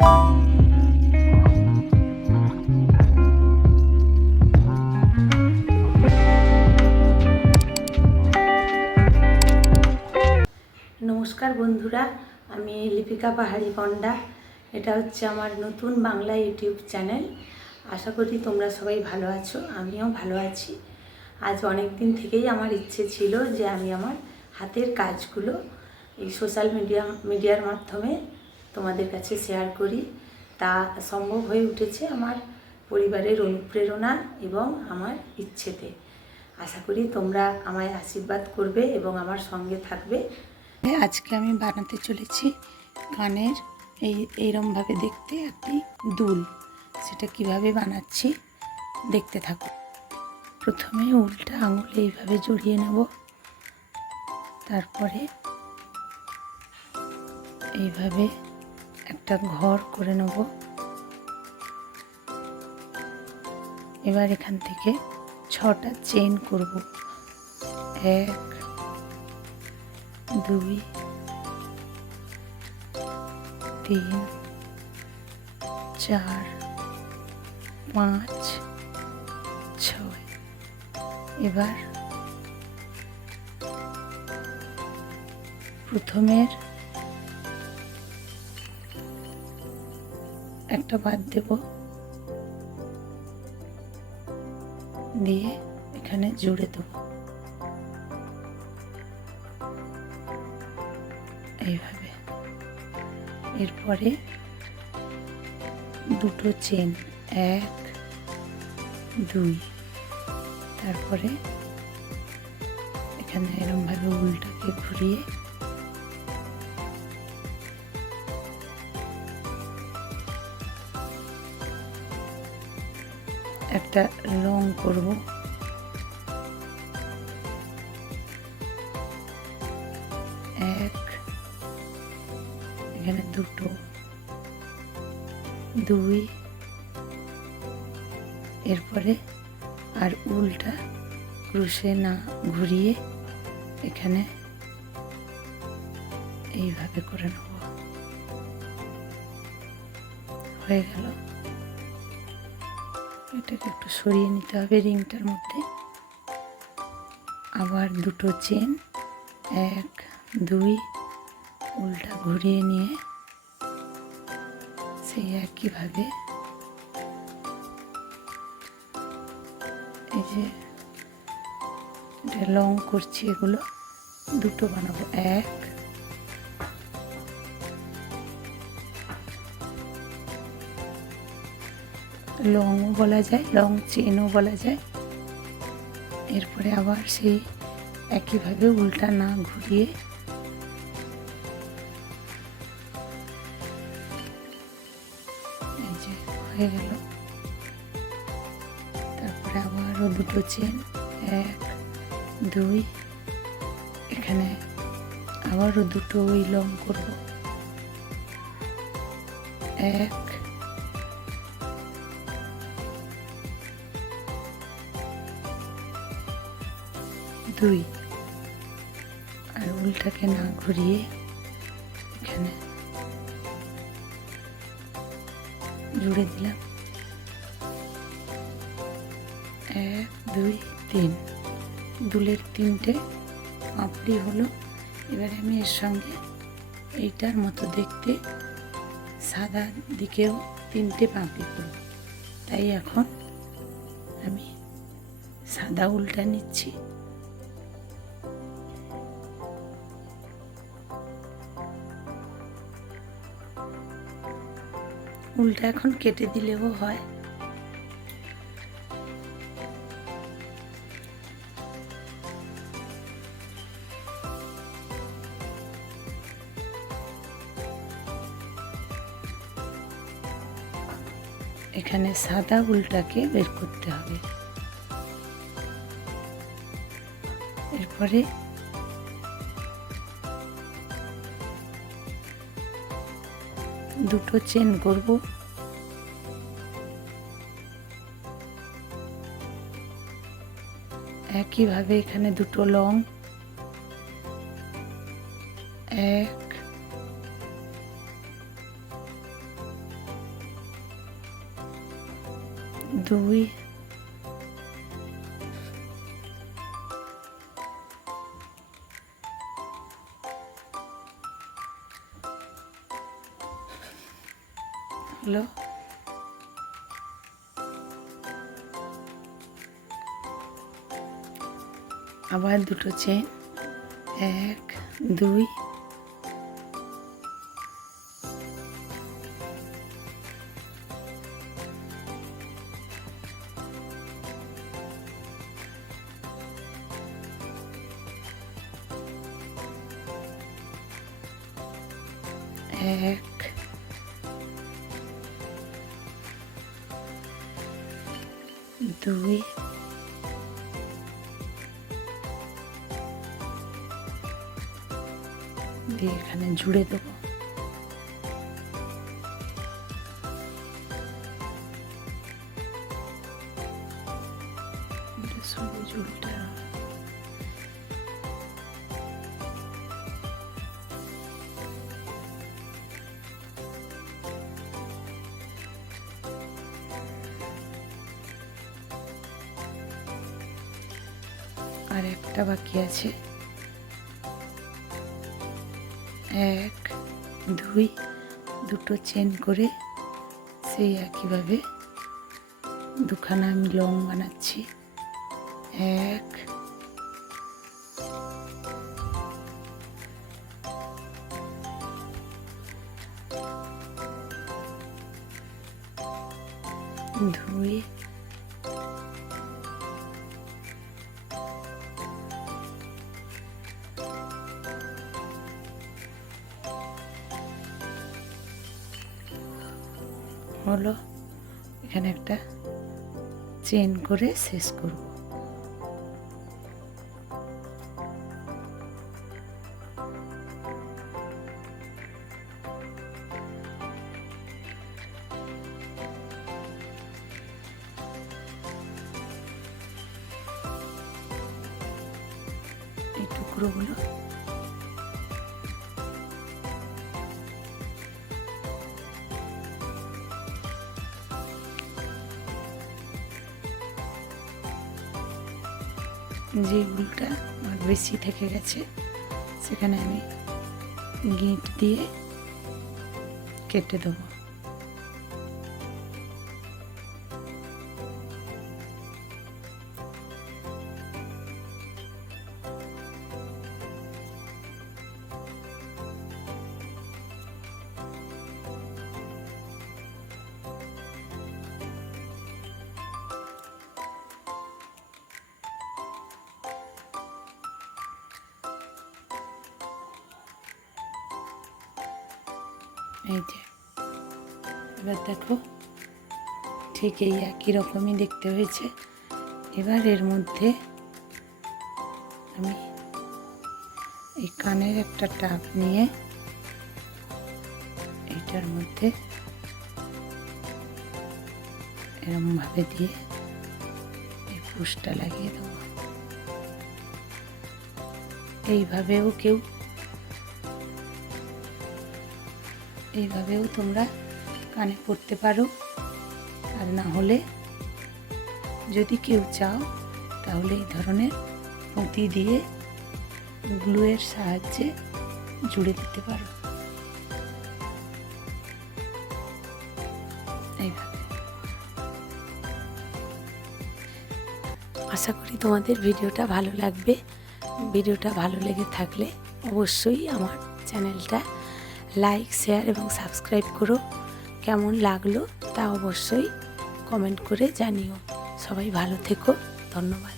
নমস্কার বন্ধুরা, আমি লিপিকা পাহাড়ি পণ্ডা। এটা হচ্ছে আমার নতুন বাংলা ইউটিউব চ্যানেল। আশা করি তোমরা সবাই ভালো আছো, আমিও ভালো আছি। আজ অনেক দিন থেকেই আমার ইচ্ছে ছিল যে আমি আমার হাতের কাজগুলো এই সোশ্যাল মিডিয়ার মাধ্যমে তোমাদের কাছে শেয়ার করি। তা সম্ভব হয়ে উঠেছে আমার পরিবারের অনুপ্রেরণা এবং আমার ইচ্ছেতে। আশা করি তোমরা আমায় আশীর্বাদ করবে এবং আমার সঙ্গে থাকবে। আজকে আমি বানাতে চলেছি কানের এইরমভাবে দেখতে একটি দুল। সেটা কিভাবে বানাচ্ছি দেখতে থাকো। প্রথমে উল্টা আঙুল এইভাবে জড়িয়ে নেব, তারপরে এইভাবে একটা ঘর করে নেব। এবার এখান থেকে 6টা চেইন করব। 1 2 3 4 5 6। এবার প্রথমের একটা বাদ দেব, দিয়ে এখানে জুড়ে দেবো এইভাবে। এরপরে দুটো চেন 1 2, তারপরে এখানে এরমভাবে উল্টাকে ঘুরিয়ে একটা লং করব। 1, এখানে 2, 2, এরপরে আর উল্টা ক্রুশে না ঘুরিয়ে এখানে এইভাবে করে নেব। হয়ে গেল। এটাকে একটু সরিয়ে নিতে হবে রিংটার মধ্যে। আবার দুটো চেন 1 2, উল্টা ঘুরিয়ে নিয়ে সেই একইভাবে এই যে লং করছি, এগুলো দুটো বানাবো। 1 লংও বলা যায়, লং চেনও বলা যায়। এরপরে আবার সেই একইভাবে উল্টা না ঘুরিয়ে এই যে হয়ে গেল। তারপরে আবারও দুটো চেন 1 2, এখানে আবারও দুটো ওই লং করব। 1 2, আর উল্টাকে না ঘুরিয়ে এখানে জুড়ে দিলাম। 1 2 3, দুলের 3টে পাপড়ি হলো। এবারে আমি এর সঙ্গে এইটার মতো দেখতে সাদা দিকেও 3টে পাপড়ি করব। তাই এখন আমি সাদা উলটা নিচ্ছি। উলটা এখন কেটে দিলেও হয়। এখানে সাদা উলটাকে বের করতে হবে। এরপরে দুটো চেন করব। একইভাবে এখানে দুটো লং 1 2 হলো। আবার দুটো চেন, 1 2 1 2 দিয়ে এখানে জুড়ে দেবো। সবুজ ঝুলটা আর একটা বাকি আছে। 1 2 দুটো চেন করে সেই একইভাবে দুখানা আমি লং বানাচ্ছি। 1 2 হলো। এখানে একটা চেন করে শেষ করব। এই টুকরোগুলো যে উলটা আমার বেশি থেকে গেছে সেখানে আমি গিঁট দিয়ে কেটে দেবো। এই যে এবার দেখো ঠিক এই একই রকমই দেখতে হয়েছে। এবার এর মধ্যে আমি এই কানের একটা টাক নিয়ে এইটার মধ্যে এরকমভাবে দিয়ে এই পুষটা লাগিয়ে দেবো। এইভাবেও তোমরা কানে পরতে পারো, আর না হলে যদি কেউ চাও তাহলে এই ধরনের পুঁতি দিয়ে গ্লুয়ের সাহায্যে জুড়ে দিতে পারো। এইভাবে আশা করি তোমাদের ভিডিওটা ভালো লাগবে। ভিডিওটা ভালো লেগে থাকলে অবশ্যই আমার চ্যানেলটা লাইক, শেয়ার এবং সাবস্ক্রাইব করো। কেমন লাগলো তা অবশ্যই কমেন্ট করে জানিও। সবাই ভালো থেকো। ধন্যবাদ।